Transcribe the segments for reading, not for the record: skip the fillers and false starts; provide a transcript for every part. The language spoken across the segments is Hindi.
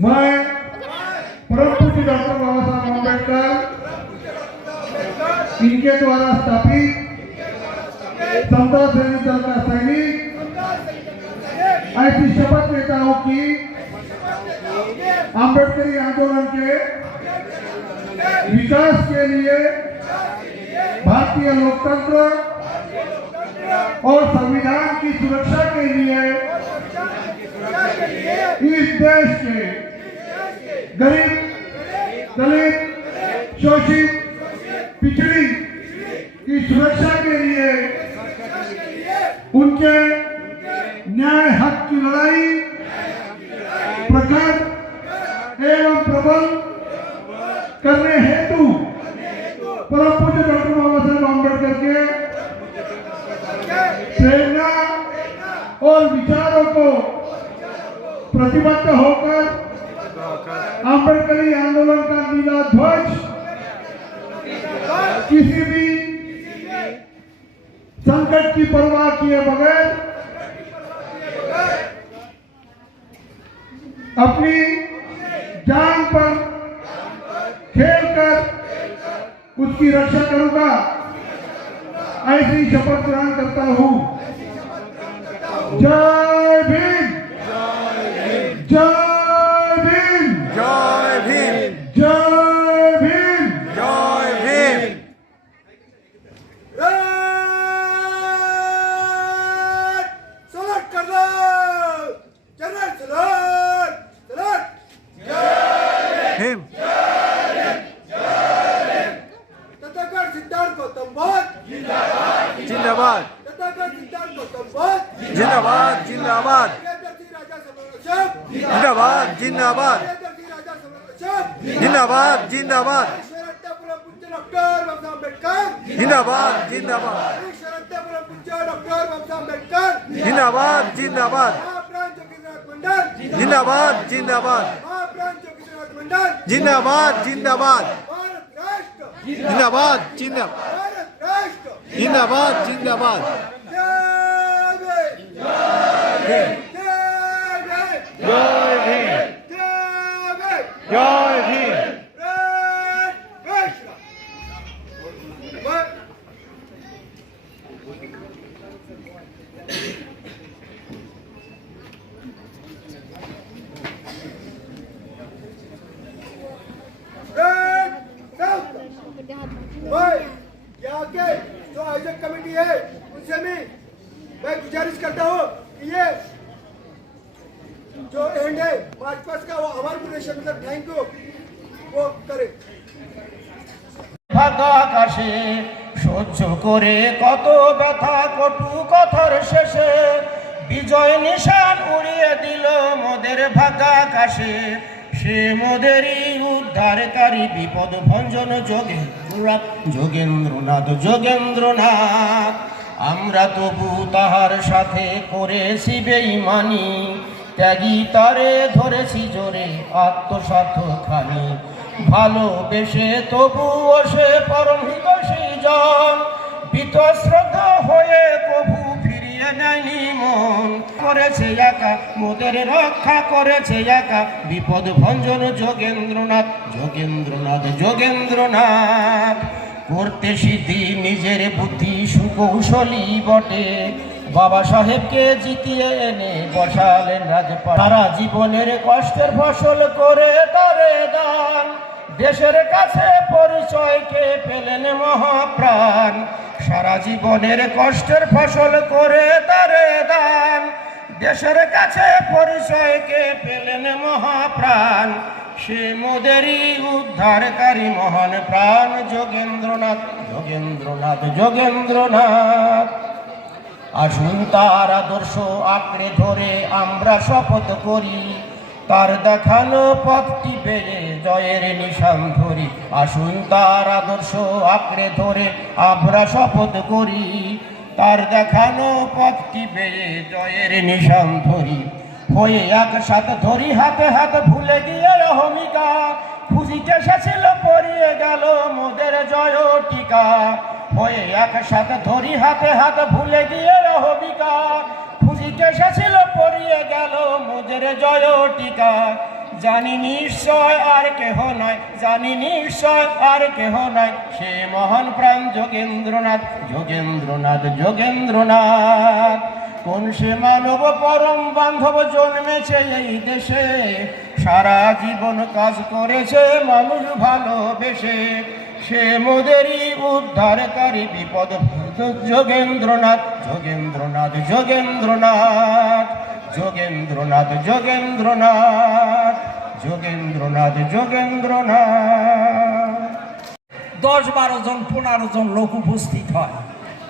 मैं परम पूज्य डॉक्टर बाबा साहब अम्बेडकर इनके द्वारा स्थापित समता सैनिक दल का सैनिक ऐसी शपथ लेता हूं कि अम्बेडकरी आंदोलन के विकास के लिए भारतीय लोकतंत्र और संविधान की सुरक्षा के लिए इस देश के गरीब, दलित, शोषित, पिछड़ी की सुरक्षा के लिए उनके न्याय हक की लड़ाई प्रखर एवं प्रबल करने हेतु परम पूज्य डॉक्टर बाबा साहब अम्बेडकर के प्रेरणा और विचारों को प्रतिबद्ध होकर अम्बेडकरी आंदोलन का नीला ध्वज किसी भी संकट की परवाह किए बगैर अपनी जान पर खेलकर उसकी रक्षा करूंगा, ऐसी शपथ ग्रहण करता हूं। जय भीम, जय भीम, जय भीम, जय भीम, जय भीम। सलट कर दो, जनरल सलट, सलट। भीम, तथागत सिद्धार्थ गौतम बुद्ध जिंदाबाद, तथागत सिद्धार्थ गौतम बुद्ध जिंदाबाद, जिंदाबाद, राजा संरक्षक जिंदाबाद, जिंदाबाद, राजा संरक्षक जिंदाबाद, जिंदाबाद, शरत्यापुरम पूज्य डॉक्टर बाबा अम्बेडकर जिंदाबाद, जिंदाबाद, शरत्यापुरम पूज्य डॉक्टर बाबा अम्बेडकर जिंदाबाद, जिंदाबाद, महाप्राण जोगींद्रनाथ मंडल जिंदाबाद, जिंदाबाद, महाप्राण जोगींद्रनाथ मंडल जिंदाबाद, जिंदाबाद, भारत राष्ट्र जिंदाबाद, जिंदाबाद, भारत राष्ट्र जिंदाबाद, जिंदाबाद। जय भीम, जय जय भीम, भीम, जय भीम, जय भीम। राष्ट्र यहाँ के जो आयोजक कमेटी है उनसे मैं गुजारिश करता हूँ कि ये जो एंड है मार्च पास का वो हमारे प्रदेश मतलब थैंक यू वो करे। ফাঁকা আকাশে সহ্য করে কত ব্যথা কটু কথার শেষে বিজয় নিশান উড়িয়ে দিল মোদের ভাগা আকাশে। সে মোদেরই উদ্ধারকারী বিপদ ভঞ্জন যোগেন্দ্রনাথ, যোগেন্দ্রনাথ, যোগেন্দ্রনাথ। আমরা তবু তাহার সাথে করেছি বেঈমানি, ত্যাগী তারে ধরেছি জোরে আত্মস্বার্থ খানি। ভালোবেসে তবুও সে পরম হিতৈষী জন, বীতশ্রদ্ধা হয়ে কবু ফিরিয়ে নেয়নি মন। করেছে একা মোদের রক্ষা করেছে একা বিপদ ভঞ্জন যোগেন্দ্রনাথ, যোগেন্দ্রনাথ, যোগেন্দ্রনাথ। করতে সিদ্ধি নিজের বুদ্ধি সুকৌশলী বটে, বাবা সাহেবকে জিতিয়ে এনে বসালেন রাজপাট। সারা জীবনের কষ্টের ফসল করে তারে দান, দেশের কাছে পরিচয়কে পেলেন মহাপ্রাণ। সারা জীবনের কষ্টের ফসল করে তারে দান, দেশের কাছে পরিচয়কে পেলেন মহাপ্রাণ। সে মোদেরই উদ্ধারকারী মহান প্রাণ যোগেন্দ্রনাথ, যোগেন্দ্রনাথ, যোগেন্দ্রনাথ। আসুন তার আদর্শ আঁকড়ে ধরে আমরা শপথ করি, তার দেখানো পথটি বেয়ে জয়ের নিশান ধরি, আসুন তার আদর্শ আঁকড়ে ধরে আমরা শপথ করি, তার দেখানো পথটি পেয়ে জয়ের নিশান ধরি, হয়ে একসাথে ধরি হাতে হাতে ভুলে গিয়ে অহমিকা, খুঁজিতে এসেছিল পরিয়ে গেল মোদের জয় টিকা, হয়ে একসাথে ধরি হাতে হাতে ভুলে গিয়ে অহমিকা, খুঁজিতে এসেছিল পরিয়ে গেল মোদের জয় টিকা, জানি নিশ্চয় আর কেহ নয়, জানি নিশ্চয় আর কেহ নয়, সে মহান প্রাণ যোগেন্দ্রনাথ, যোগেন্দ্রনাথ, যোগেন্দ্রনাথ। কোন সে মানব পরম বান্ধব জন্মেছে এই দেশে, সারা জীবন কাজ করেছে মানুষ ভালোবেসে, সে মোদেরই উদ্ধারকারী বিপদ যোগেন্দ্রনাথ, যোগেন্দ্রনাথ, যোগেন্দ্রনাথ, যোগেন্দ্রনাথ, যোগেন্দ্রনাথ, যোগেন্দ্রনাথ, যোগেন্দ্রনাথ। 10-12 জন 15 জন লোক উপস্থিত হয়,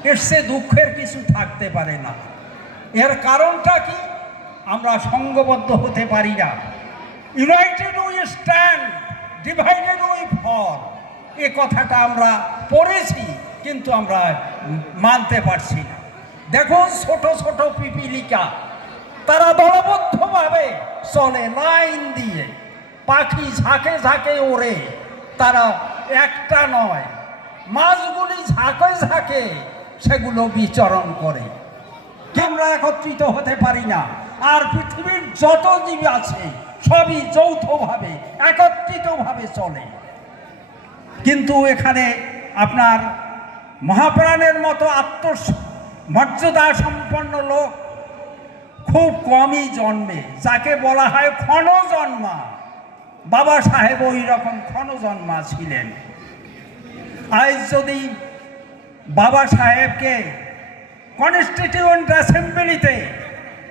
এর সে দুঃখের কিছু থাকতে পারে না। এর কারণটা কি? আমরা সংঘবদ্ধ হতে পারি না। United we stand, divided we fall, এ কথাটা আমরা পড়েছি কিন্তু আমরা মানতে পারছি না। দেখুন ছোট ছোট পিপিলিকা, তারা দলবদ্ধভাবে চলে লাইন দিয়ে, পাখি ঝাঁকে ঝাঁকে ওড়ে, তারা একটা নয়, মাছগুলি ঝাঁকে ঝাঁকে সেগুলো বিচরণ করে। আমরা একত্রিত হতে পারি না। আর পৃথিবীর যত জীব আছে সবই যৌথভাবে একত্রিতভাবে চলে, কিন্তু এখানে আপনার মহাপ্রাণের মতো আত্মমর্যাদা সম্পন্ন লোক খুব কমই জন্মে, যাকে বলা হয় ক্ষণজন্মা। বাবা সাহেব ওই রকম ক্ষণজন্মা ছিলেন। আজ যদি বাবা সাহেবকে কনস্টিটিউয়েন্ট অ্যাসেম্বলিতে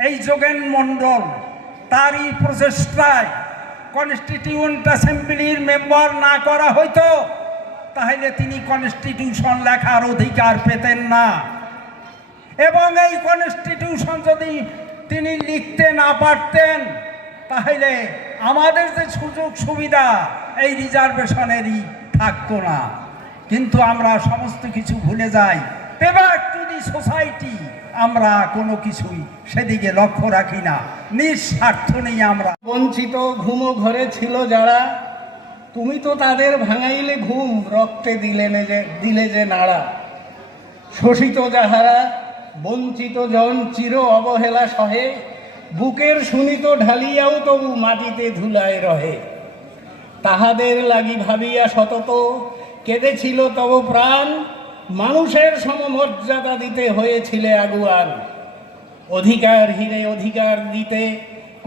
এই যোগেন মণ্ডল তারই প্রচেষ্টায় কনস্টিটিউয়েন্ট অ্যাসেম্বলির মেম্বার না করা হইতো, তাহলে তিনি কনস্টিটিউশন লেখার অধিকার পেতেন না। এবং এই কনস্টিটিউশন যদি তিনি লিখতে না পারতেন, তাহলে আমাদের যে সুযোগ সুবিধা এই রিজার্ভেশনেরই থাকতো না। কিন্তু আমরা সমস্ত কিছু ভুলে যাই। পেব্যাক টু দি সোসাইটি, আমরা কোনো কিছুই সেদিকে লক্ষ্য রাখি না, নিঃস্বার্থ নেই আমরা। বঞ্চিত ঘুমো ঘরে ছিল যারা, তুমি তো তাদের ভাঙাইলে ঘুম, রক্তে দিলে যে নাড়া। শোষিত যাহারা, বঞ্চিত জন চির অবহেলা সহে, বুকের শুনিত ঢালিয়াও তবু মাটিতে ধুলায় রহে। তাহাদের লাগি ভাবিয়া সতত কেঁদেছিল তব প্রাণ, মানুষের সমমর্যাদা দিতে হয়েছিলে আগুয়ান। অধিকারহীনে অধিকার দিতে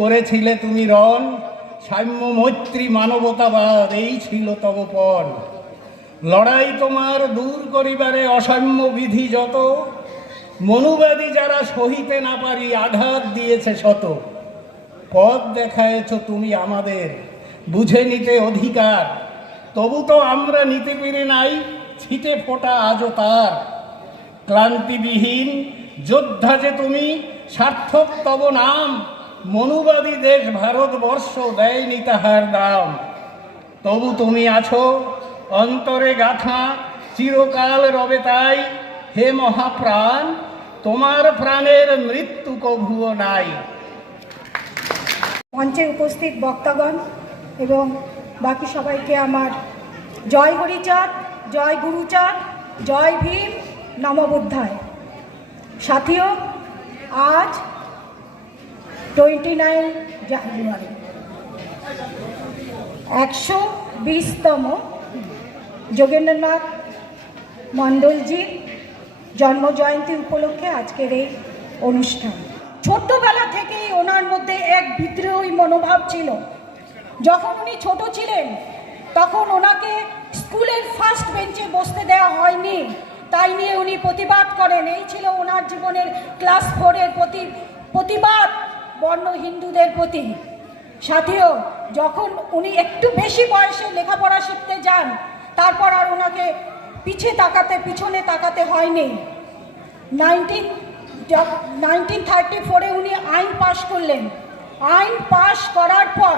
করেছিলে তুমি রণ, সাম্য মৈত্রী মানবতাবাদ এই ছিল তব পণ। লড়াই তোমার দূর করিবারে অসাম্য বিধি যত, মনুবাদী যারা সহিতে না পারি আঘাত দিয়েছে শত। পথ দেখায়েছ তুমি আমাদের বুঝে নিতে অধিকার, তবু তো আমরা নিতে পেরে নাই ছিটে ফোটা আজও তার। ক্লান্তিবিহীন যোদ্ধা যে তুমি, সার্থক তব নাম, মনুবাদী দেশ ভারতবর্ষ দেয়নি তাহার দাম। তবু তুমি আছো অন্তরে গাঁথা, চিরকাল রবে তাই। হে মহাপ্রাণ, তোমার প্রাণের মৃত্যু কভুও নাই। মঞ্চে উপস্থিত বক্তাগণ এবং বাকি সবাইকে আমার জয় হরিচাঁদ, জয় গুরুচাঁদ, জয় ভীম, নম বুদ্ধায়। সাথীও, আজ 29 জানুয়ারি 120তম যোগেন্দ্রনাথ মণ্ডলজির জন্মজয়ন্তী উপলক্ষে আজকের এই অনুষ্ঠান। ছোট্টবেলা থেকেই ওনার মধ্যে এক বিদ্রোহী মনোভাব ছিল। যখন উনি ছোট ছিলেন তখন ওনাকে স্কুলের ফার্স্ট বেঞ্চে বসতে দেওয়া হয়নি, তাই নিয়ে উনি প্রতিবাদ করেন। এই ছিল ওনার জীবনের ক্লাস 4-এর প্রতিবাদ বর্ণ হিন্দুদের প্রতি। সাথেও যখন উনি একটু বেশি বয়সে লেখাপড়া শিখতে যান, তারপর আর ওনাকে পিছনে তাকাতে হয়নি। 1934-এ উনি আইন পাশ করলেন। আইন পাশ করার পর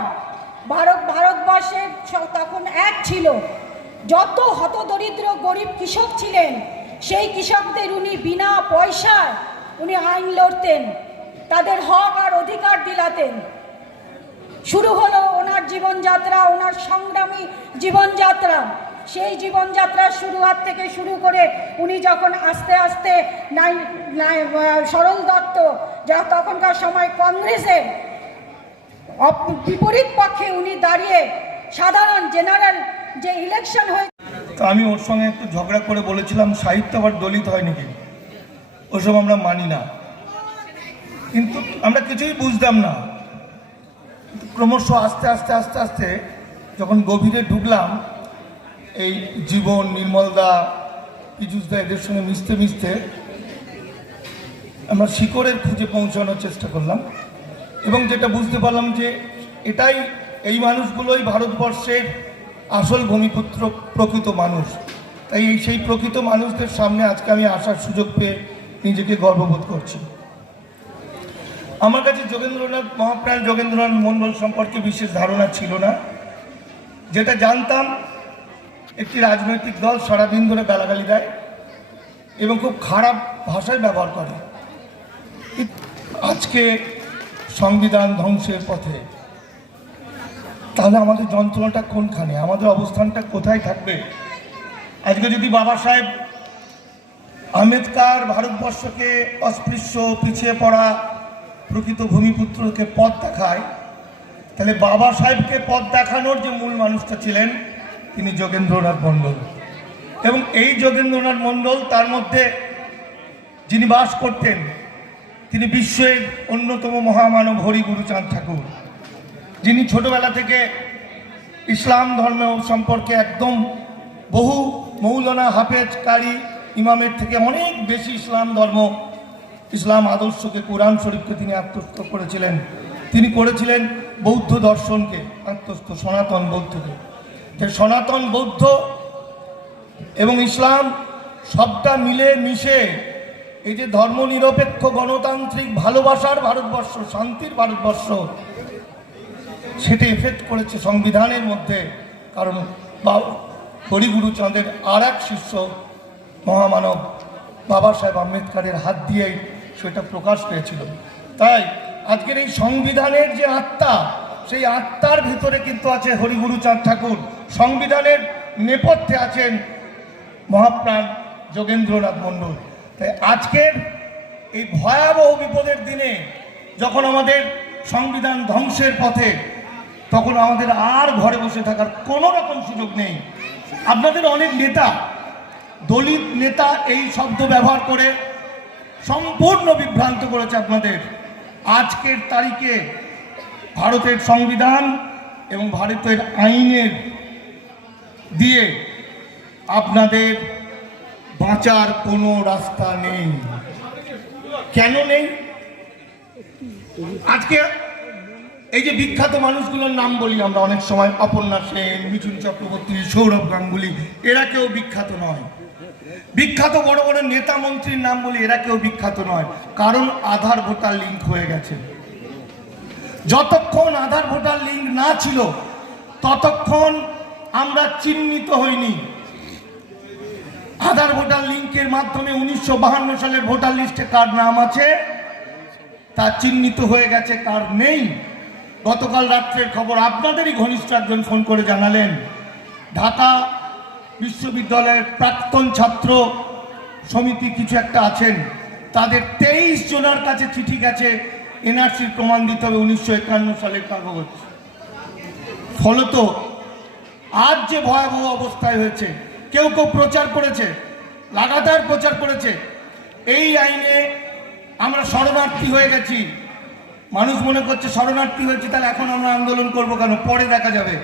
ভারতবর্ষের তখন এক ছিল। যত হতদরিদ্র গরিব কৃষক ছিলেন সেই কৃষকদের উনি বিনা পয়সায় উনি আইন লড়তেন, তাদের হক আর অধিকার দিলাতেন। শুরু হলো ওনার জীবনযাত্রা, ওনার সংগ্রামী জীবনযাত্রা। সেই জীবনযাত্রার শুরুয়াত থেকে শুরু করে উনি যখন আস্তে আস্তে সরল দত্ত যা তখনকার সময় কংগ্রেসের বিপরীত পক্ষে উনি দাঁড়িয়ে সাধারণ জেনারেল যে ইলেকশন হয়ে, তো আমি ওর সঙ্গে একটু ঝগড়া করে বলেছিলাম সাহিত্য আবার দলিত হয় নাকি, ওসব আমরা মানি না। কিন্তু আমরা কিছুই বুঝতাম না। ক্রমশ আস্তে আস্তে আস্তে আস্তে যখন গভীরে ঢুকলাম, এই জীবন, নির্মলদা, পীযুষদা এদের সঙ্গে মিশতে মিশতে আমরা শিকড়ের খুঁজে পৌঁছানোর চেষ্টা করলাম এবং যেটা বুঝতে পারলাম যে এটাই, এই মানুষগুলোই ভারতবর্ষের আসল ভূমিপুত্র, প্রকৃত মানুষ। তাই সেই প্রকৃত মানুষদের সামনে আজকে আমি আসার সুযোগ পেয়ে নিজেকে গর্ববোধ করছি। আমার কাছে যোগেন্দ্রনাথ, মহাপ্রাণ যোগেন্দ্রনাথ মণ্ডল সম্পর্কে বিশেষ ধারণা ছিল না। যেটা জানতাম, একটি রাজনৈতিক দল সারাদিন ধরে গালাগালি দেয় এবং খুব খারাপ ভাষায় ব্যবহার করে। আজকে সংবিধান ধ্বংসের পথে, তাহলে আমাদের যন্ত্রণাটা কোনখানে, আমাদের অবস্থানটা কোথায় থাকবে? আজকে যদি বাবা সাহেব আম্বেদকর ভারতবর্ষকে অস্পৃশ্য, পিছিয়ে পড়া প্রকৃত ভূমিপুত্রকে পথ দেখায়, তাহলে বাবা সাহেবকে পথ দেখানোর যে মূল মানুষটা ছিলেন তিনি যোগেন্দ্রনাথ মণ্ডল। এবং এই যোগেন্দ্রনাথ মণ্ডল, তার মধ্যে যিনি বাস করতেন তিনি বিশ্বের অন্যতম মহামানব হরিগুরুচাঁদ ঠাকুর, যিনি ছোটবেলা থেকে ইসলাম ধর্ম সম্পর্কে একদম বহু মৌলানা, হাফেজ, কারি, ইমামের থেকে অনেক বেশি ইসলাম আদর্শকে, কোরআন শরীফকে তিনি আত্মস্থ করেছিলেন। তিনি করেছিলেন বৌদ্ধ দর্শনকে আত্মস্থ, সনাতন বৌদ্ধকে। যে সনাতন বৌদ্ধ এবং ইসলাম সবটা মিলে মিশে এই যে ধর্মনিরপেক্ষ গণতান্ত্রিক ভালোবাসার ভারতবর্ষ, শান্তির ভারতবর্ষ, সেটা এফেক্ট করেছে সংবিধানের মধ্যে। কারণ হরিগুরুচাঁদের আর এক শিষ্য মহামানব বাবা সাহেব আম্বেদকরের হাত দিয়েই সেটা প্রকাশ পেয়েছিল। তাই আজকের এই সংবিধানের যে আত্মা, সেই আত্মার ভিতরে কিন্তু আছে হরিগুরুচাঁদ ঠাকুর। সংবিধানের নেপথ্যে আছেন মহাপ্রাণ যোগেন্দ্রনাথ মণ্ডল। তাই আজকের এই ভয়াবহ বিপদের দিনে যখন আমাদের সংবিধান ধ্বংসের পথে, তখন আমাদের আর ঘরে বসে থাকার কোনো রকম সুযোগ নেই। আপনাদের অনেক নেতা, দলিত নেতা এই শব্দ ব্যবহার করে সম্পূর্ণ বিভ্রান্ত করেছে আপনাদের। আজকের তারিখে ভারতের সংবিধান এবং ভারতের আইনের দিয়ে আপনাদের বাঁচার কোনো রাস্তা নেই। কেন নেই? আজকে এই যে বিখ্যাত মানুষগুলোর নাম বলি আমরা অনেক সময়, অপর্ণা সেন, মিঠুন চক্রবর্তী, সৌরভ গাঙ্গুলি, এরা কেউ বিখ্যাত নয়। বিখ্যাত বড় বড় নেতা মন্ত্রীর নাম বলি, এরা কেউ বিখ্যাত নয়। কারণ আধার ভোটার লিঙ্ক হয়ে গেছে। যতক্ষণ আধার ভোটার লিঙ্ক না ছিল ততক্ষণ আমরা চিহ্নিত হইনি। আধার ভোটার লিঙ্কের মাধ্যমে 1952 সালের ভোটার লিস্টে কার নাম আছে তা চিহ্নিত হয়ে গেছে, কার নেই। গতকাল রাত্রের খবর আপনাদেরই ঘনিষ্ঠ একজন ফোন করে জানালেন, ঢাকা বিশ্ববিদ্যালয়ের প্রাক্তন ছাত্র সমিতি কিছু একটা আছেন, তাদের 23 জনের কাছে চিঠি গেছে, এনআরসির প্রমাণ দিতে হবে 1951 সালের কাগজ। ফলত আজ যে ভয়াবহ অবস্থায় হয়েছে, কেউ কেউ প্রচার করেছে, লাগাতার প্রচার করেছে, এই আইনে আমরা শরণার্থী হয়ে গেছি। মানুষ মনে করছে শরণার্থী হয়েছে, তাহলে এখন আমরা আন্দোলন করব কেন, পরে দেখা যাবে।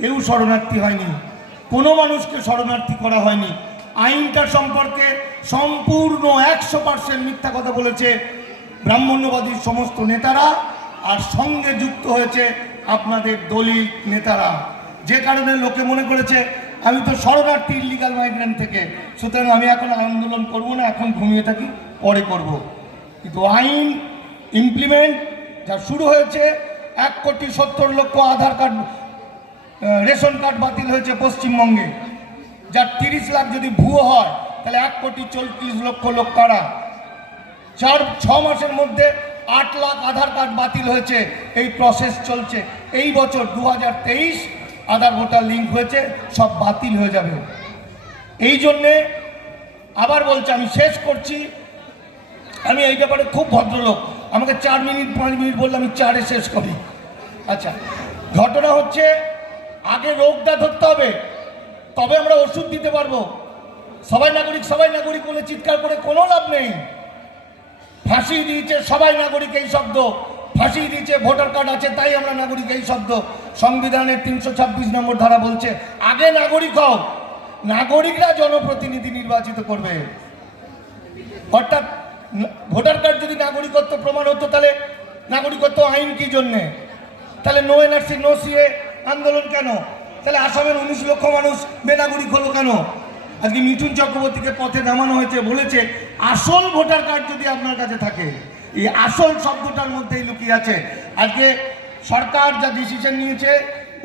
কেউ শরণার্থী হয়নি, কোনো মানুষকে শরণার্থী করা হয়নি। আইনটার সম্পর্কে সম্পূর্ণ 100% মিথ্যা কথা বলেছে ব্রাহ্মণ্যবাদী সমস্ত নেতারা, আর সঙ্গে যুক্ত হয়েছে আপনাদের দলিত নেতারা। যে কারণে লোকে মনে করেছে আমি তো শরণার্থী, ইলিগাল মাইগ্রেন্ট থেকে, সুতরাং আমি এখন আন্দোলন করব না, এখন ঘুমিয়ে থাকি, পরে করব। কিন্তু আইন ইমপ্লিমেন্ট যা শুরু হয়েছে, 1,70,00,000 আধার কার্ড রেশন কার্ড বাতিল হয়েছে পশ্চিমবঙ্গে, যার 30 লাখ যদি ভুয়ো হয় তাহলে 1,40,00,000 লোক কারা? 6 মাসের মধ্যে 8 লাখ আধার কার্ড বাতিল হয়েছে। এই প্রসেস চলছে। এই বছর 2023 আধার ভোটার লিঙ্ক হয়েছে, সব বাতিল হয়ে যাবে। এই জন্যে আবার বলছি, আমি শেষ করছি, আমি এই ব্যাপারে খুব ভদ্রলোক, আমাকে 4 মিনিট 5 মিনিট বললে আমি 4-এ শেষ করি। আচ্ছা, ঘটনা হচ্ছে আগে রোগটা ধরতে হবে, তবে আমরা ওষুধ দিতে পারবো। সবাই নাগরিক বলে চিৎকার করে কোনো লাভ নেই। ফাঁসি দিয়েছে সবাই নাগরিক এই শব্দ, ফাঁসি দিয়েছে ভোটার কার্ড আছে তাই আমরা নাগরিক এই শব্দ। সংবিধানের 326 নম্বর ধারা বলছে আগে নাগরিক হও, নাগরিকরা জনপ্রতিনিধি নির্বাচিত করবে। অর্থাৎ ভোটার কার্ড যদি নাগরিকত্ব প্রমাণ হতো তাহলে নাগরিকত্ব আইন কি জন্যে? তাহলে নো এনআরসি নো সিএ আন্দোলন কেন? তাহলে আসামের 19 লক্ষ মানুষ বেনাগরিক হলো কেন? আজকে মিঠুন চক্রবর্তীকে পথে নামানো হয়েছে, বলেছে আসল ভোটার কার্ড যদি আপনার কাছে থাকে, এই আসল শব্দটার মধ্যেই লুকিয়ে আছে। আজকে সরকার যা ডিসিশন নিয়েছে,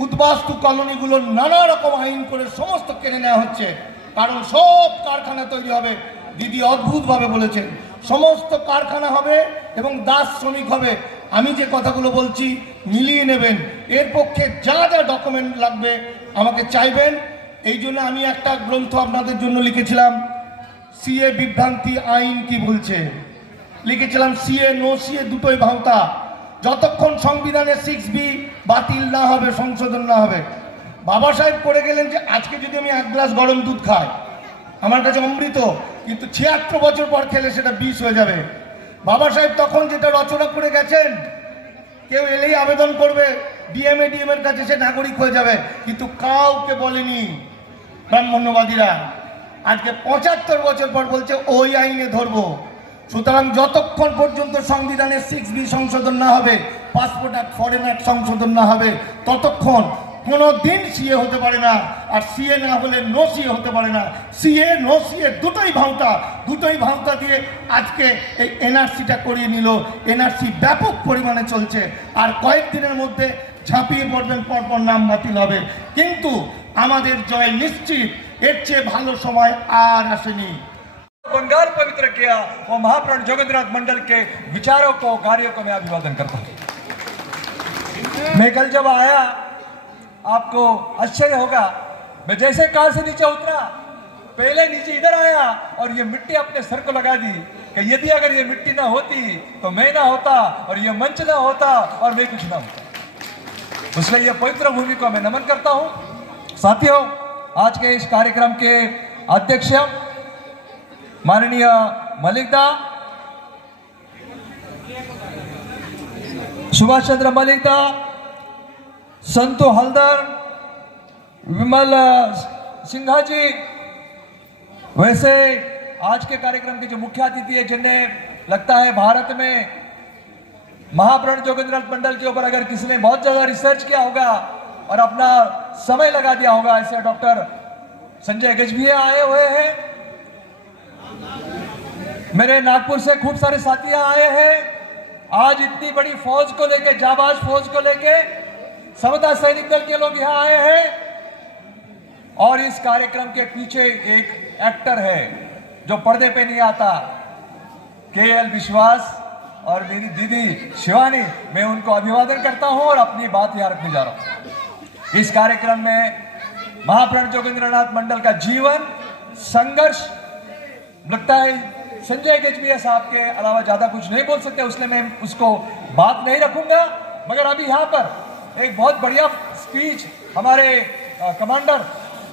উদ্বাস্তু কলোনিগুলো নানা রকম আইন করে সমস্ত কেড়ে নেওয়া হচ্ছে, কারণ সব কারখানা তৈরি হবে। দিদি অদ্ভুতভাবে বলেছেন সমস্ত কারখানা হবে এবং দাস শ্রমিক হবে। আমি যে কথাগুলো বলছি মিলিয়ে নেবেন, এর পক্ষে যা যা ডকুমেন্ট লাগবে আমাকে চাইবেন। এই জন্য আমি একটা গ্রন্থ আপনাদের জন্য লিখেছিলাম, সিএ বিভ্রান্তি আইন কি বলছে, লিখেছিলাম সিএ নো সিএ দুটোই ভাওতা। যতক্ষণ সংবিধানের 6B বাতিল না হবে, সংশোধন না হবে। বাবা সাহেব করে গেলেন যে আজকে যদি আমি 1 গ্লাস গরম দুধ খাই আমার কাছে অমৃত, কিন্তু 76 বছর পর খেলে সেটা বিষ হয়ে যাবে। বাবা সাহেব তখন যেটা রচনা করে গেছেন, কেউ এলেই আবেদন করবে ডিএম এর কাছে, সে নাগরিক হয়ে যাবে, কিন্তু কাউকে বলেনি ব্রাহ্মণ্যবাদীরা। আজকে 75 বছর পর বলছে ওই আইনে ধরবো। সুতরাং যতক্ষণ পর্যন্ত সংবিধানের 6B সংশোধন না হবে, পাসপোর্ট অ্যাক্ট ফরেন অ্যাক্ট সংশোধন না হবে, ততক্ষণ কোনো দিন সিএ হতে পারে না। আর সিএ না হলে নো সিএ হতে পারে না। সিএ নো সিএ দুটোই ভাওতা দিয়ে আজকে এই এনআরসিটা করিয়ে নিল। এনআরসি ব্যাপক পরিমাণে চলছে, আর কয়েকদিনের মধ্যে ঝাঁপিয়ে পড়বেন, পরপর নাম বাতিল হবে। কিন্তু আমাদের জয় নিশ্চিত, এর চেয়ে ভালো সময় আর আসেনি। बंगाल पवित्र किया वो महाप्राण जोगेंद्रनाथ मंडल के विचारों को, कार्यों को मैं अभिवादन करता हूँ। मैं कल जब आया, आपको आश्चर्य होगा, मैं जैसे कार से नीचे उतरा, पहले नीचे इधर आया और ये मिट्टी अपने सर को लगा दी कि यदि अगर ये मिट्टी ना होती तो मैं ना होता और ये मंच ना होता और मैं कुछ ना होता। इसलिए ये पवित्र भूमि को मैं नमन करता हूँ। साथियों, आज के इस कार्यक्रम के अध्यक्ष माननीय मलिक दा, सुभाष चंद्र मलिक दा, संतु हलदर, विमल सिन्हा जी, वैसे आज के कार्यक्रम के जो मुख्य अतिथि है, जिन्हें लगता है भारत में महाप्राण जोगेंद्रनाथ मंडल के ऊपर अगर किसी ने बहुत ज्यादा रिसर्च किया होगा और अपना समय लगा दिया होगा, ऐसे डॉक्टर संजय गजभिया आए हुए हैं। मेरे नागपुर से खूब सारे साथी आए हैं। आज इतनी बड़ी फौज को लेके, जाबाज फौज को लेके समता सैनिक दल के लोग यहाँ आए हैं। और इस कार्यक्रम के पीछे एक एक्टर है जो पर्दे पे नहीं आता, KL विश्वास और मेरी दीदी शिवानी। मैं उनको अभिवादन करता हूं और अपनी बात यहाँ रखने जा रहा हूं। इस कार्यक्रम में महाप्राण जोगेंद्रनाथ मंडल का जीवन संघर्ष, लगता है संजय गजभिया साहब के अलावा ज्यादा कुछ नहीं बोल सकते, इसलिए मैं उसको बात नहीं रखूंगा। मगर अभी यहाँ पर एक बहुत बढ़िया स्पीच हमारे कमांडर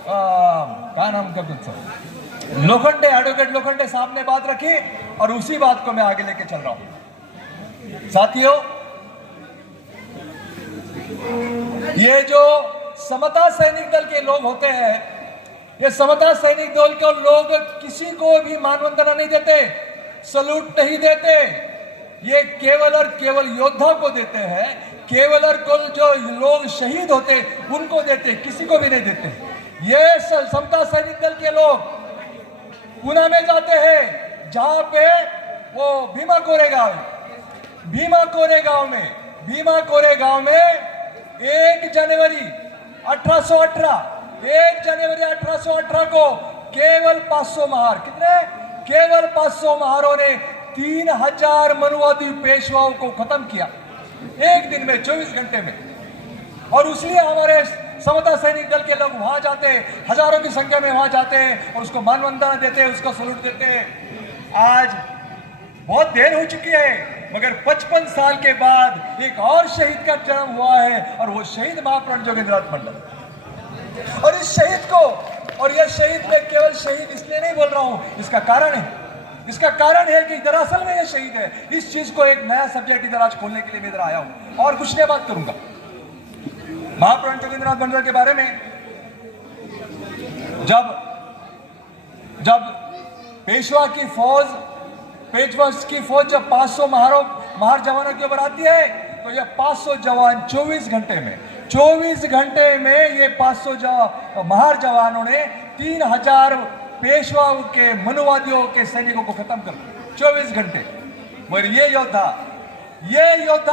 क्या नाम का कुछ लोखंडे, एडवोकेट लोखंडे साहब ने बात रखी और उसी बात को मैं आगे लेके चल रहा हूं। साथियों, ये जो समता सैनिक दल के लोग होते हैं, ये समता सैनिक दल के लोग किसी को भी मानवंदना नहीं देते, सलूट नहीं देते। ये केवल और केवल योद्धा को देते हैं, केवल और केवल जो लोग शहीद होते उनको देते, किसी को भी नहीं देते। ये समता सैनिक दल के लोग पुणे में जाते हैं, जहां पे वो भीमा कोरेगांव में भीमा कोरेगांव में 1 जनवरी 1818 को केवल 500 महार, कितने? केवल 500 महारों ने 3000 मनुवादी पेशवाओं को खत्म किया एक दिन में, 24 घंटे में। और इसलिए हमारे समता सैनिक दल के लोग वहां जाते हैं, हजारों की संख्या में वहां जाते हैं और उसको मानवंदना देते हैं, उसको सलूट देते हैं। आज बहुत देर हो चुकी है, मगर 55 साल के बाद एक और शहीद का जन्म हुआ है और वो शहीद महाप्राण जोगेंद्रनाथ मंडल। और इस शहीद को, और यह शहीद मैं केवल शहीद इसलिए नहीं बोल रहा हूं, इसका कारण है, इसका कारण है कि दरअसल में यह शहीद है। इस चीज को एक नया सब्जेक्ट इधर आज खोलने के लिए मैं इधर आया हूं और कुछ नहीं बात करूंगा महाप्राण जोगेंद्रनाथ मंडल के बारे में। जब पेशवा की फौज जब 500 महार जवानों के ऊपर आती है तो ये 500 जवान 24 घंटे में ये 500 महार जवानों ने 3000 पेशवाओं के, मनुवादियों के सैनिकों को खत्म कर दिया 24 घंटे। मगर ये योद्धा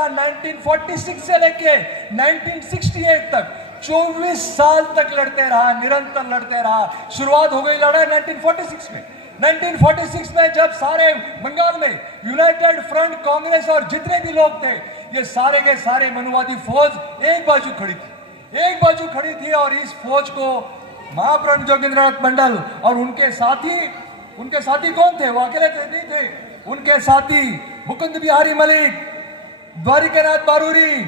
1946 से लेके 1968 तक 24 साल तक लड़ते रहा, निरंतर लड़ते रहा। शुरुआत हो गई लड़ाई 1946 में। 1946 में जब सारे बंगाल में यूनाइटेड फ्रंट, कांग्रेस और जितने भी लोग थे, ये सारे के सारे मनुवादी फौज एक बाजू खड़ी थी और इस फौज को महाप्राण जोगेंद्रनाथ मंडल और उनके साथी कौन थे? वो अकेले नहीं थे, उनके साथी मुकुंद बिहारी मलिक, द्वारिकानाथ बारूरी,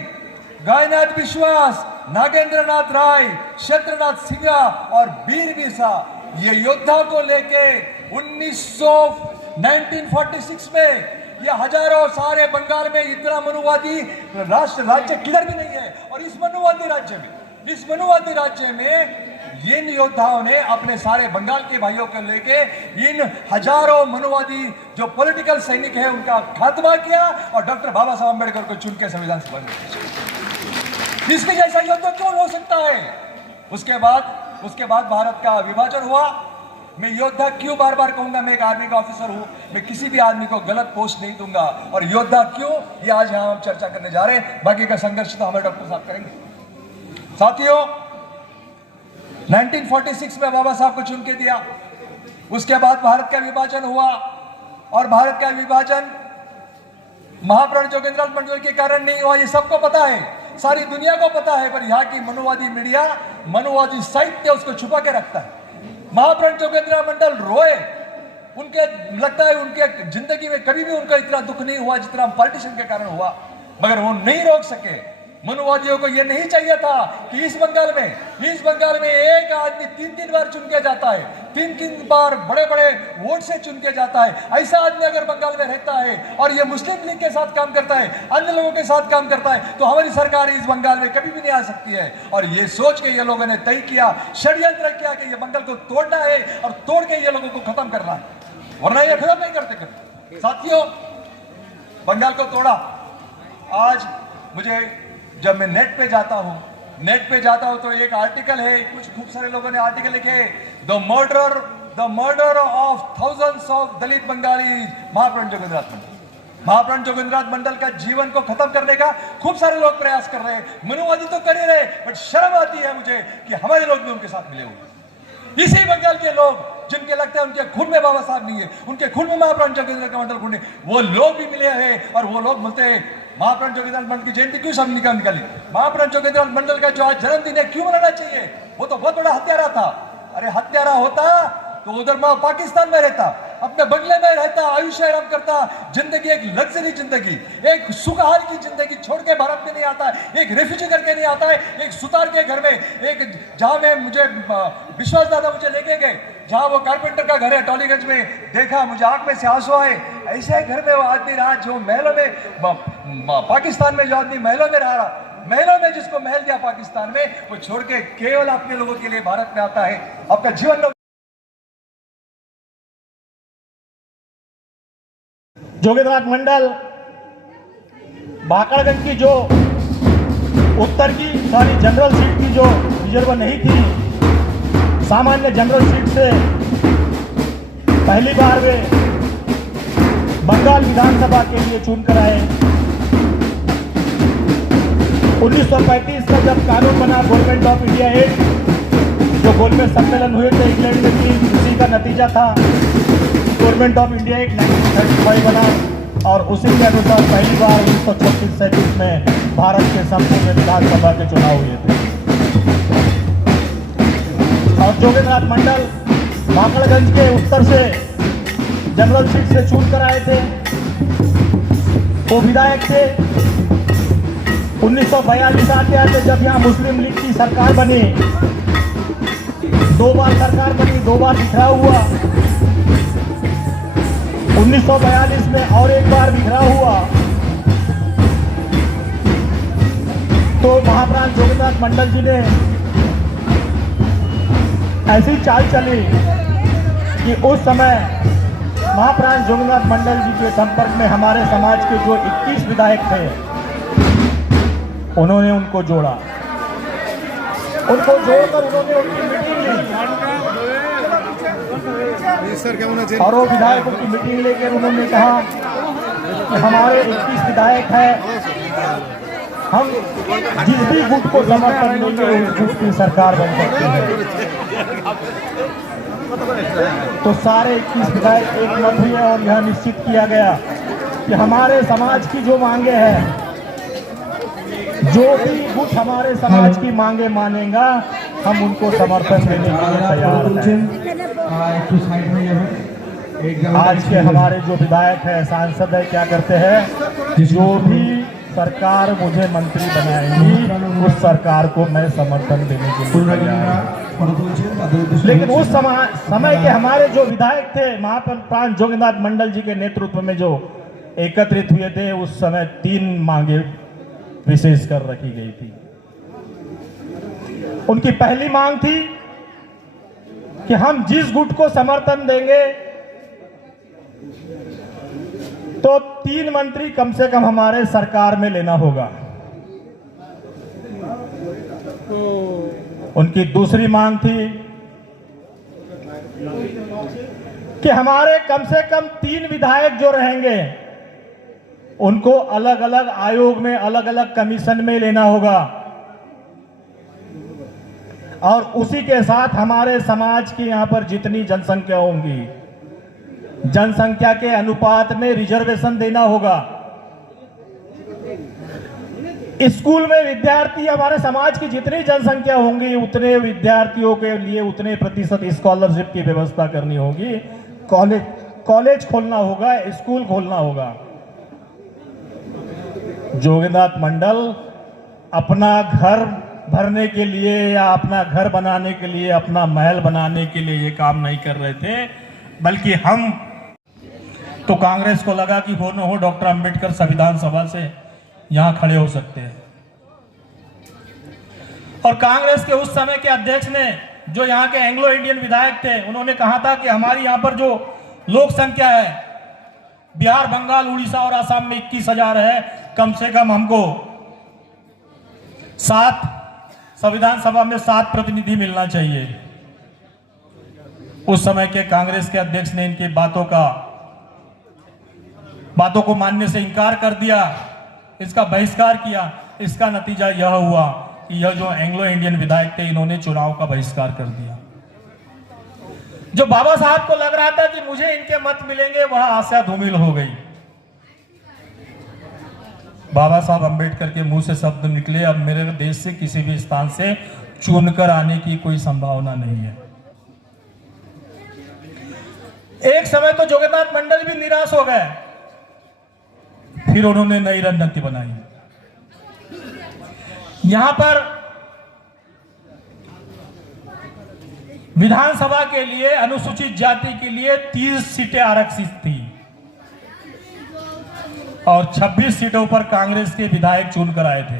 गायनाथ विश्वास, नागेंद्रनाथ राय, क्षेत्रनाथ सिंगा और बीर बिरसा, ये योद्धा को लेके 1946 में ये हजारों सारे बंगाल में इतना मनुवादी राज्य किधर भी नहीं है। और इस मनुवादी राज्य में इन योद्धाओं ने अपने सारे बंगाल के भाइयों को लेके इन हजारों मनुवादी जो पॉलिटिकल सैनिक है उनका खात्मा किया और डॉक्टर बाबा साहब अम्बेडकर को चुन के संविधान सभा में। इसके जैसा योद्धा क्यों हो सकता है? उसके बाद भारत का विभाजन हुआ। मैं योद्धा क्यों बार बार कहूंगा? मैं एक आर्मी का ऑफिसर हूं, मैं किसी भी आदमी को गलत पोस्ट नहीं दूंगा। और योद्धा क्यों, ये आज यहां हम चर्चा करने जा रहे हैं। बाकी का संघर्ष तो हमारे डॉक्टर साहब करेंगे। साथियों, 1946 में बाबा साहब को चुन के दिया। उसके बाद भारत का विभाजन हुआ और भारत का विभाजन महाप्राण जोगेंद्रनाथ मंडल के कारण नहीं हुआ, ये सबको पता है, सारी दुनिया को पता है। पर यहाँ की मनुवादी मीडिया, मनुवादी साहित्य उसको छुपा के रखता है। महाप्राण जोगेंद्रनाथ मंडल रोए, उनके लगता है उनके जिंदगी में कभी भी उनका इतना दुख नहीं हुआ जितना पार्टीशन के कारण हुआ, मगर वो नहीं रोक सके। मनुवादियों को यह नहीं चाहिए था कि इस बंगाल में एक आदमी 3 बार चुन के जाता है, 3 बार बड़े बड़े वोट से चुन के जाता है। ऐसा आदमी अगर बंगाल में रहता है और ये मुस्लिम लीग के साथ काम करता है, अन्य लोगों के साथ काम करता है, तो हमारी सरकार इस बंगाल में कभी भी नहीं आ सकती है। और ये सोच के ये लोगों ने तय किया, षड्यंत्र किया कि ये बंगाल को तोड़ना है और तोड़ के ये लोगों को खत्म करना है, वरना ये खत्म नहीं करते। साथियों, बंगाल को तोड़ा। आज मुझे जब मैं नेट पे जाता हूं तो एक आर्टिकल है, कुछ खूब सारे लोगों ने आर्टिकल लिखे, the murder of thousands of Dalit Bengali Mahapran Jogendranath Mandal. Mahapran Jogendranath Mandal का जीवन को खत्म करने का खूब सारे लोग प्रयास कर रहे हैं, मनुवादी तो कर ही रहे, बट शर्म आती है मुझे कि हमारे लोग भी उनके साथ मिले हुए। इसी बंगाल के लोग जिनके लगता है उनके खून में बाबा साहब नहीं है, उनके खून में महाप्राण जोगेंद्रनाथ मंडल खून है, वो लोग भी मिले हैं और वो लोग बोलते हैं महाप्राण जोगेंद्रनाथ मंडल की जयंती क्यों सब निकाली? महाप्राण जोगेंद्रनाथ मंडल का जो आज जन्मदिन है क्यों मनाना चाहिए? वो तो बहुत बड़ा हत्यारा था। अरे हत्यारा होता तो उधर पाकिस्तान में रहता, अपने बंगले में रहता, आयुष्य आराम करता, जिंदगी एक लग्जरी जिंदगी, एक सुखहाल की जिंदगी छोड़ के भारत में नहीं आता है, एक रेफ्यूजी करके नहीं आता है, एक सुतार के घर में, एक जहां में मुझे विश्वास दादा मुझे लेके गए, जहां वो कारपेंटर का घर है टॉलीगंज में, देखा, मुझे आंख में से आंसू आए। ऐसे घर में वो आदमी रहा जो महलों में, पाकिस्तान में जो आदमी महलों में रहा, महलों में जिसको महल दिया पाकिस्तान में, वो छोड़ के केवल अपने लोगों के लिए भारत में आता है, अपना जीवन। जोगेंद्रनाथ मंडल भाकड़गंज की जो उत्तर की सारी जनरल सीट की जो रिजर्व नहीं थी, सामान्य जनरल सीट से पहली बार वे बंगाल विधानसभा के लिए चुनकर आए। 1935 का जब कानून बना गवर्नमेंट ऑफ इंडिया एक्ट, जो गोलमेज सम्मेलन हुए थे इंग्लैंड में भी, उसी का नतीजा था गवर्नमेंट ऑफ इंडिया एक्ट 1935 बना। और उसी के अनुसार पहली बार 1936-37 में भारत के संपूर्ण विधानसभा के चुनाव हुए थे। और जोगेंद्रनाथ मंडल माकड़गंज के उत्तर से जनरल सीट से चुन कर आए थे। वो विधायक थे। 1942 आते जब यहाँ मुस्लिम लीग की सरकार बनी, 2 बार सरकार बनी, 2 बार बिखराव हुआ। 1942 में और एक बार बिखराव हुआ तो महाप्राण जोगेंद्रनाथ मंडल जी ने ऐसी चाल चली कि उस समय महाप्राण जोगेंद्रनाथ मंडल जी के संपर्क में हमारे समाज के जो 21 विधायक थे, उन्होंने उनको जोड़ा। उनको जोड़कर उन्होंने उनकी मीटिंग ली और वो विधायकों की मीटिंग लेकर उन्होंने कहा कि हमारे 21 विधायक हैं, हम जिस भी गुट को समर्थन देंगे उस गुट की सरकार बन सकती है। तो सारे 21 विधायक एक मत हुए और यह निश्चित किया गया कि हमारे समाज की जो मांगे हैं, जो भी गुट हमारे समाज की मांगे मानेगा, हम उनको समर्थन देने के लिए तैयार हैं। आज के हमारे जो विधायक है, सांसद है, क्या करते हैं, जो भी सरकार मुझे मंत्री बनाएगी उस सरकार को मैं समर्थन देने के लिए तैयार हूं। लेकिन उस समय के हमारे जो विधायक थे महाप्राण जोगेंद्रनाथ मंडल जी के नेतृत्व में जो एकत्रित हुए थे, उस समय 3 मांगे विशेष कर रखी गई थी। उनकी पहली मांग थी कि हम जिस गुट को समर्थन देंगे तो 3 मंत्री कम से कम हमारे सरकार में लेना होगा। उनकी दूसरी मांग थी कि हमारे कम से कम 3 विधायक जो रहेंगे उनको अलग अलग आयोग में, अलग अलग कमीशन में लेना होगा। और उसी के साथ हमारे समाज की यहां पर जितनी जनसंख्या होंगी, जनसंख्या के अनुपात में रिजर्वेशन देना होगा। स्कूल में विद्यार्थी, हमारे समाज की जितनी जनसंख्या होंगी उतने विद्यार्थियों के लिए उतने प्रतिशत स्कॉलरशिप की व्यवस्था करनी होगी। कॉलेज खोलना होगा, स्कूल खोलना होगा। जोगेंद्रनाथ मंडल अपना घर भरने के लिए या अपना घर बनाने के लिए, अपना महल बनाने के लिए ये काम नहीं कर रहे थे, बल्कि हम तो कांग्रेस को लगा कि हो न हो डॉक्टर अंबेडकर संविधान सभा से यहां खड़े हो सकते हैं। और कांग्रेस के उस समय के अध्यक्ष ने, जो यहां के एंग्लो इंडियन विधायक थे, उन्होंने कहा था कि हमारी यहां पर जो लोक संख्या है, बिहार, बंगाल, उड़ीसा और असम में 21,000 है, कम से कम हमको 7 संविधान सभा में 7 प्रतिनिधि मिलना चाहिए। उस समय के कांग्रेस के अध्यक्ष ने इनकी बातों को मानने से इनकार कर दिया, इसका बहिष्कार किया। इसका नतीजा यह हुआ कि यह जो एंग्लो इंडियन विधायक थे, इन्होंने चुनाव का बहिष्कार कर दिया। जो बाबा साहब को लग रहा था कि मुझे इनके मत मिलेंगे, वह आशा धूमिल हो गई। बाबा साहब अंबेडकर के मुंह से शब्द निकले, अब मेरे देश से किसी भी स्थान से चुनकर आने की कोई संभावना नहीं है। एक समय तो जोगेंद्रनाथ मंडल भी निराश हो गए। फिर उन्होंने नई रणनीति बनाई। यहां पर विधानसभा के लिए, अनुसूचित जाति के लिए 30 सीटें आरक्षित थी और 26 सीटों पर कांग्रेस के विधायक चुनकर आए थे।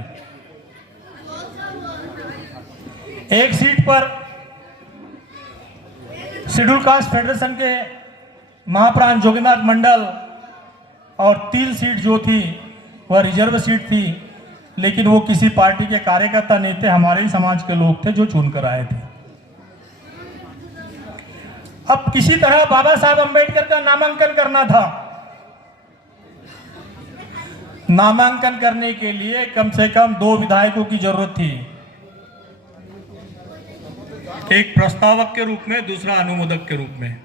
एक सीट पर शेड्यूल कास्ट फेडरेशन के महाप्राण जोगेंद्रनाथ मंडल और 3 सीट जो थी वह रिजर्व सीट थी, लेकिन वो किसी पार्टी के कार्यकर्ता नहीं थे, हमारे ही समाज के लोग थे जो चुनकर आए थे। अब किसी तरह बाबा साहब अंबेडकर का नामांकन करना था। नामांकन करने के लिए कम से कम 2 विधायकों की जरूरत थी, एक प्रस्तावक के रूप में, दूसरा अनुमोदक के रूप में।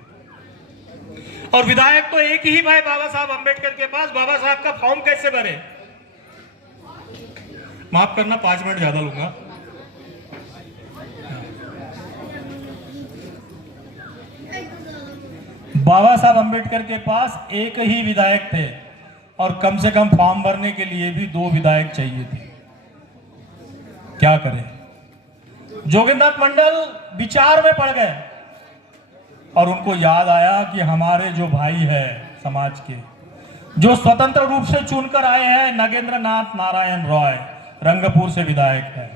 और विधायक तो एक ही भाई बाबा साहब अंबेडकर के पास, बाबा साहब का फॉर्म कैसे भरे? माफ करना 5 मिनट ज्यादा लूंगा। बाबा साहब अंबेडकर के पास एक ही विधायक थे और कम से कम फॉर्म भरने के लिए भी 2 विधायक चाहिए थे। क्या करें? जोगिंद्रनाथ मंडल विचार में पड़ गए और उनको याद आया कि हमारे जो भाई है समाज के, जो स्वतंत्र रूप से चुनकर आए हैं, नगेंद्र नाथ नारायण रॉय रंगपुर से विधायक है,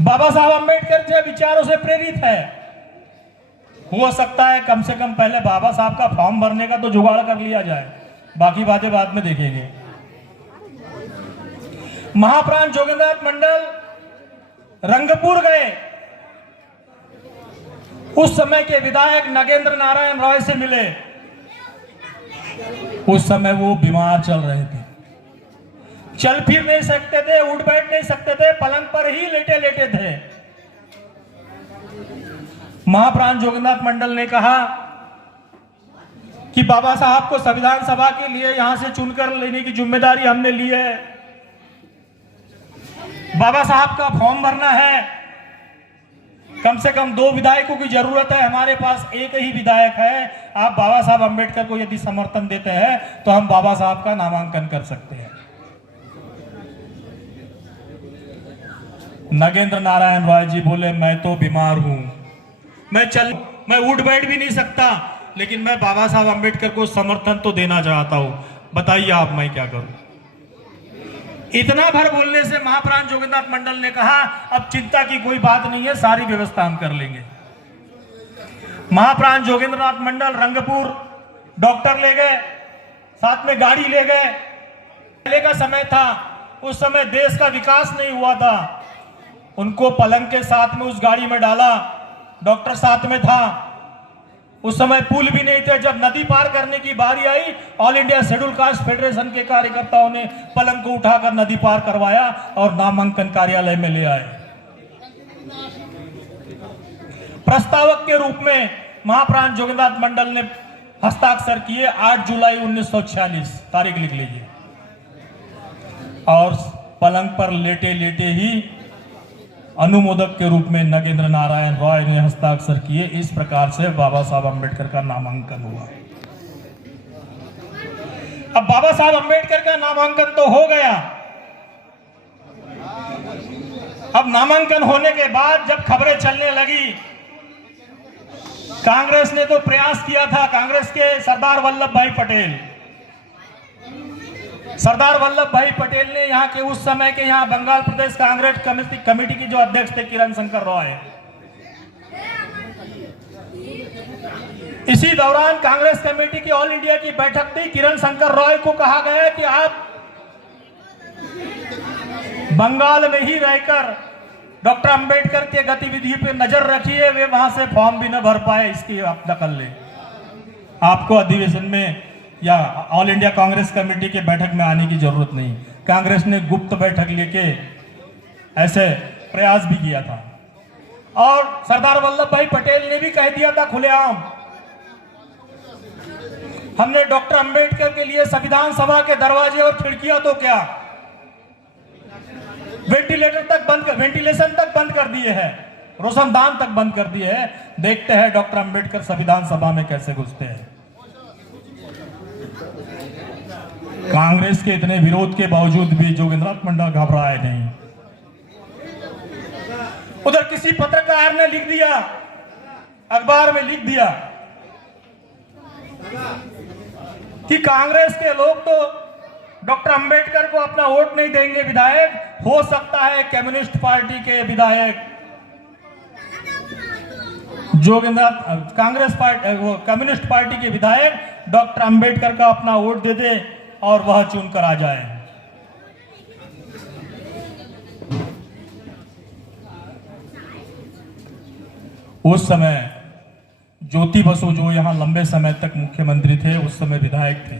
बाबा साहब अंबेडकर के विचारों से प्रेरित है। हो सकता है कम से कम पहले बाबा साहब का फॉर्म भरने का तो जुगाड़ कर लिया जाए, बाकी बातें बाद में देखेंगे। महाप्राण जोगिंद्रनाथ मंडल रंगपुर गए। उस समय के विधायक नगेंद्र नारायण रॉय से मिले। उस समय वो बीमार चल रहे थे, चल फिर नहीं सकते थे, उठ बैठ नहीं सकते थे, पलंग पर ही लेटे लेटे थे। महाप्राण जोगिंद्रनाथ मंडल ने कहा कि बाबा साहब को संविधान सभा के लिए यहां से चुनकर लेने की जिम्मेदारी हमने ली है, बाबा साहब का फॉर्म भरना है, कम से कम 2 विधायकों की जरूरत है, हमारे पास एक ही विधायक है। आप बाबा साहब अंबेडकर को यदि समर्थन देते हैं तो हम बाबा साहब का नामांकन कर सकते हैं। नगेंद्र नारायण रॉय जी बोले, मैं तो बीमार हूं, मैं उठ बैठ भी नहीं सकता, लेकिन मैं बाबा साहब अंबेडकर को समर्थन तो देना चाहता हूं, बताइए आप मैं क्या करूं। इतना भर बोलने से महाप्राण जोगिंद्रनाथ मंडल ने कहा, अब चिंता की कोई बात नहीं है, सारी व्यवस्था हम कर लेंगे। महाप्राण जोगिंद्रनाथ मंडल रंगपुर डॉक्टर ले गए, साथ में गाड़ी ले गए। पहले का समय था, उस समय देश का विकास नहीं हुआ था। उनको पलंग के साथ में उस गाड़ी में डाला, डॉक्टर साथ में था। उस समय पुल भी नहीं थे। जब नदी पार करने की बारी आई, all India schedule caste federation के कार्यकर्ताओं ने पलंग को उठाकर नदी पार करवाया और नामांकन कार्यालय में ले आए। प्रस्तावक के रूप में महाप्राण जोगिंद्रनाथ मंडल ने हस्ताक्षर किए 8 जुलाई 1946, तारीख लिख लीजिए। और पलंग पर लेटे लेटे ही अनुमोदक के रूप में नगेंद्र नारायण रॉय ने हस्ताक्षर किए। इस प्रकार से बाबा साहब अंबेडकर का नामांकन हुआ। अब बाबा साहब अंबेडकर का नामांकन तो हो गया। अब नामांकन होने के बाद जब खबरें चलने लगी, कांग्रेस ने तो प्रयास किया था, कांग्रेस के सरदार वल्लभ भाई पटेल ने यहाँ के उस समय के यहाँ बंगाल प्रदेश कांग्रेस कमेटी की जो अध्यक्ष थे किरण शंकर रॉय, इसी दौरान कांग्रेस कमेटी की ऑल इंडिया की बैठक थी। किरण शंकर रॉय को कहा गया कि आप बंगाल में ही रहकर डॉक्टर अंबेडकर के गतिविधि पर नजर रखिए, वे वहां से फॉर्म भी न भर पाए, इसकी आप दखल लें। आपको अधिवेशन में या ऑल इंडिया कांग्रेस कमेटी के बैठक में आने की जरूरत नहीं। कांग्रेस ने गुप्त बैठक लेके ऐसे प्रयास भी किया था। और सरदार वल्लभ भाई पटेल ने भी कह दिया था खुलेआम, हमने डॉक्टर अंबेडकर के लिए संविधान सभा के दरवाजे और खिड़कियां तो क्या, वेंटिलेशन तक बंद कर दिए हैं, रोशनदान तक बंद कर दिए हैं। देखते हैं डॉक्टर अंबेडकर संविधान सभा में कैसे घुसते हैं। कांग्रेस के इतने विरोध के बावजूद भी जोगिंद्रनाथ मंडल घबराए नहीं। उधर किसी पत्रकार ने लिख दिया, अखबार में लिख दिया कि कांग्रेस के लोग तो डॉक्टर अंबेडकर को अपना वोट नहीं देंगे विधायक, हो सकता है कम्युनिस्ट पार्टी के विधायक जोगिंद्रनाथ कांग्रेस पार्टी कम्युनिस्ट पार्टी के विधायक डॉक्टर अंबेडकर का अपना वोट दे दे और वह चुनकर आ जाए। उस समय ज्योति बसु जो यहां लंबे समय तक मुख्यमंत्री थे, उस समय विधायक थे,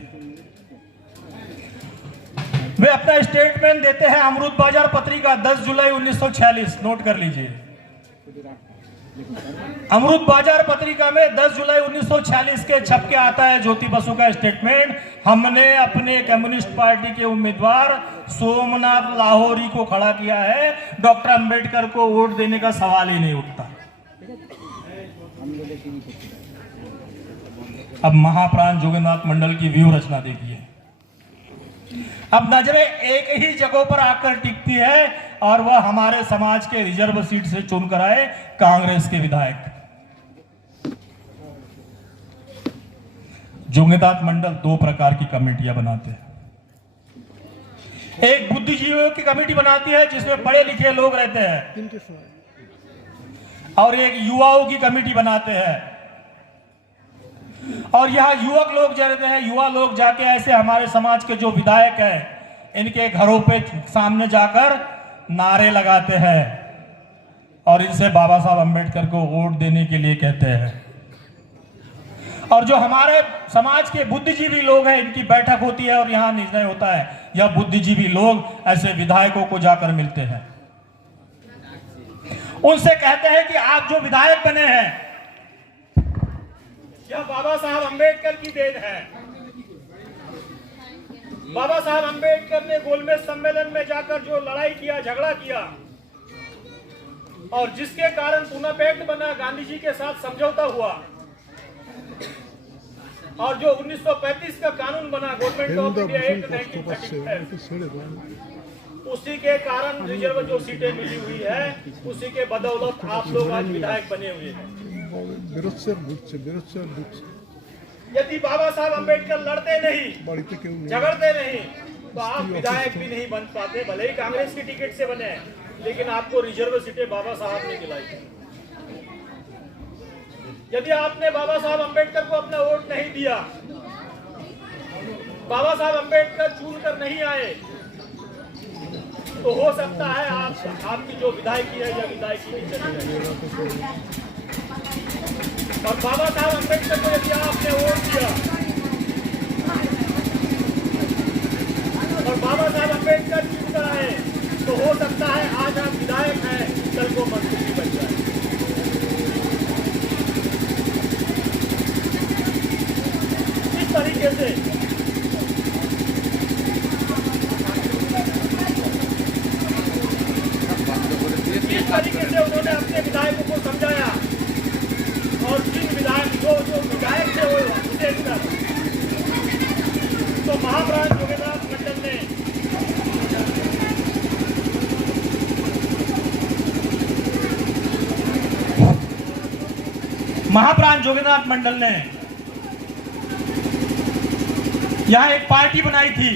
वे अपना स्टेटमेंट देते हैं अमृत बाजार पत्रिका 10 जुलाई 1946, नोट कर लीजिए। अमृत बाजार पत्रिका में 10 जुलाई 1946 के छप के आता है ज्योति बसु का स्टेटमेंट, हमने अपने कम्युनिस्ट पार्टी के उम्मीदवार सोमनाथ लाहौरी को खड़ा किया है, डॉक्टर अंबेडकर को वोट देने का सवाल ही नहीं उठता। अब महाप्राण जोगेंद्रनाथ मंडल की व्यू रचना देखिए। अब नजरें एक ही जगह पर आकर टिकती है और वह हमारे समाज के रिजर्व सीट से चुनकर आए कांग्रेस के विधायक। जोगेंद्रनाथ मंडल दो प्रकार की कमेटियां बनाते हैं। एक बुद्धिजीवियों की कमेटी बनाती है जिसमें पढ़े लिखे लोग रहते हैं, और एक युवाओं की कमेटी बनाते हैं। और यहां युवक लोग जो रहते हैं, युवा लोग जाके ऐसे हमारे समाज के जो विधायक हैं इनके घरों पे सामने जाकर नारे लगाते हैं और इनसे बाबा साहब अंबेडकर को वोट देने के लिए कहते हैं। और जो हमारे समाज के बुद्धिजीवी लोग हैं इनकी बैठक होती है और यहां निर्णय होता है। यह बुद्धिजीवी लोग ऐसे विधायकों को जाकर मिलते हैं, उनसे कहते हैं कि आप जो विधायक बने हैं यह बाबा साहब अंबेडकर की देन है। बाबा साहब अंबेडकर ने गोलमेज सम्मेलन में जाकर जो लड़ाई किया, झगड़ा किया और जिसके कारण पूना पैक्ट बना, गांधी जी के साथ समझौता हुआ और जो 1935 का कानून बना, गवर्नमेंट ऑफ इंडिया एक्ट 1935, उसी के कारण रिजर्व जो सीटें मिली हुई है उसी के बदौलत आप लोग आज विधायक बने हुए हैं। यदि बाबा साहब अंबेडकर लड़ते नहीं, झगड़ते नहीं, तो आप विधायक भी नहीं बन पाते। भले ही कांग्रेस की टिकट से बने, लेकिन आपको रिजर्व सीटें बाबा साहब ने दिलाई। यदि आपने बाबा साहब अंबेडकर को अपना वोट नहीं दिया, बाबा साहब अंबेडकर चुनकर नहीं आए, तो हो सकता है आपकी जो विधायकी है या विधायकी नहीं चली जाए। और बाबा साहब अंबेडकर को यदि आपने वोट दिया और बाबा साहब अंबेडकर चुनकर आए, तो हो सकता है आज आप विधायक हैं, कल को मंत्री बन जाए। इस तरीके से उन्होंने अपने विधायकों को समझाया और जिन विधायक जो विधायक थे वो विशेषकर तो महाप्राण जोगेंद्रनाथ मंडल ने यहां एक पार्टी बनाई थी,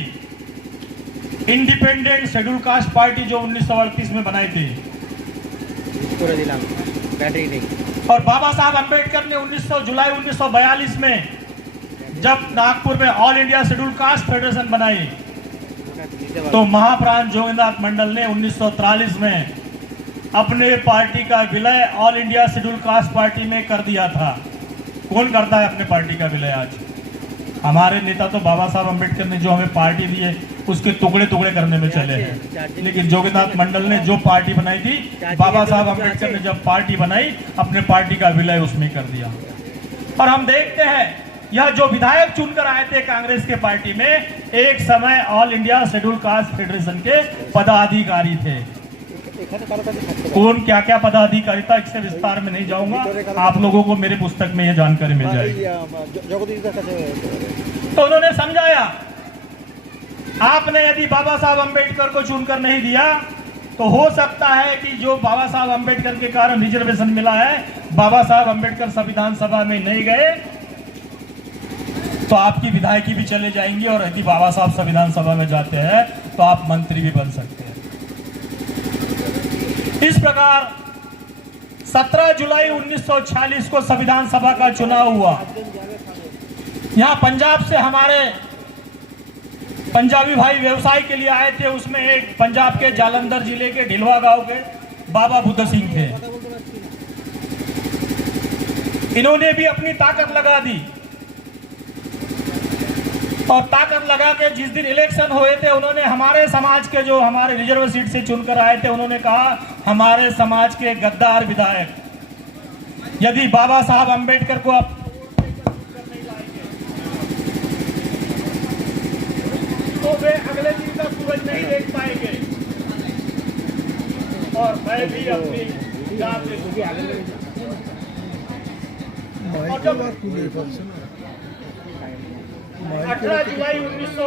इंडिपेंडेंट शेड्यूल कास्ट पार्टी, जो 1938 में बनाई थी। और बाबा साहब अंबेडकर ने 19 जुलाई 1942 में जब नागपुर में all India schedule caste federation बनाई, तो महाप्राण जोगेंद्रनाथ मंडल ने 1943 में अपने पार्टी का विलय all India schedule cast party में कर दिया था। कौन करता है अपने पार्टी का विलय आज? हमारे नेता तो बाबा साहब अंबेडकर ने जो हमें पार्टी दी है उसके टुकड़े टुकड़े करने में चले हैं, लेकिन जोगेंद्रनाथ मंडल ने जो पार्टी बनाई थी, बाबा साहब अंबेडकर ने जब पार्टी बनाई अपने पार्टी का विलय उसमें कर दिया। और हम देखते हैं यह जो विधायक चुनकर आए थे कांग्रेस के पार्टी में, एक समय all India schedule caste federation के पदाधिकारी थे। कौन क्या क्या पदाधिकारी था इससे विस्तार में नहीं जाऊंगा, आप लोगों को मेरे पुस्तक में यह जानकारी मिल जाएगी। तो उन्होंने समझाया आपने यदि बाबा साहब अंबेडकर को चुनकर नहीं दिया तो हो सकता है कि जो बाबा साहब अंबेडकर के कारण रिजर्वेशन मिला है, बाबा साहब अंबेडकर संविधान सभा में नहीं गए तो आपकी विधायकी भी चले जाएंगी, और यदि बाबा साहब संविधान सभा में जाते हैं तो आप मंत्री भी बन सकते हैं। इस प्रकार 17 जुलाई 1946 को संविधान सभा का चुनाव हुआ। यहां पंजाब से हमारे पंजाबी भाई व्यवसाय के लिए आए थे, उसमें एक पंजाब के जालंधर जिले के ढिलवा गांव के बाबा बुद्ध सिंह थे। इन्होंने भी अपनी ताकत लगा दी और ताकत लगा के जिस दिन इलेक्शन हुए थे उन्होंने हमारे समाज के जो हमारे रिजर्व सीट से चुनकर आए थे, उन्होंने कहा हमारे समाज के गद्दार विधायक यदि बाबा साहब अंबेडकर को आप तो वे अगले दिन का सूरज नहीं देख पाएंगे। और मैं भी अपनी जान दे दूंगी। और जब 18 जुलाई 1900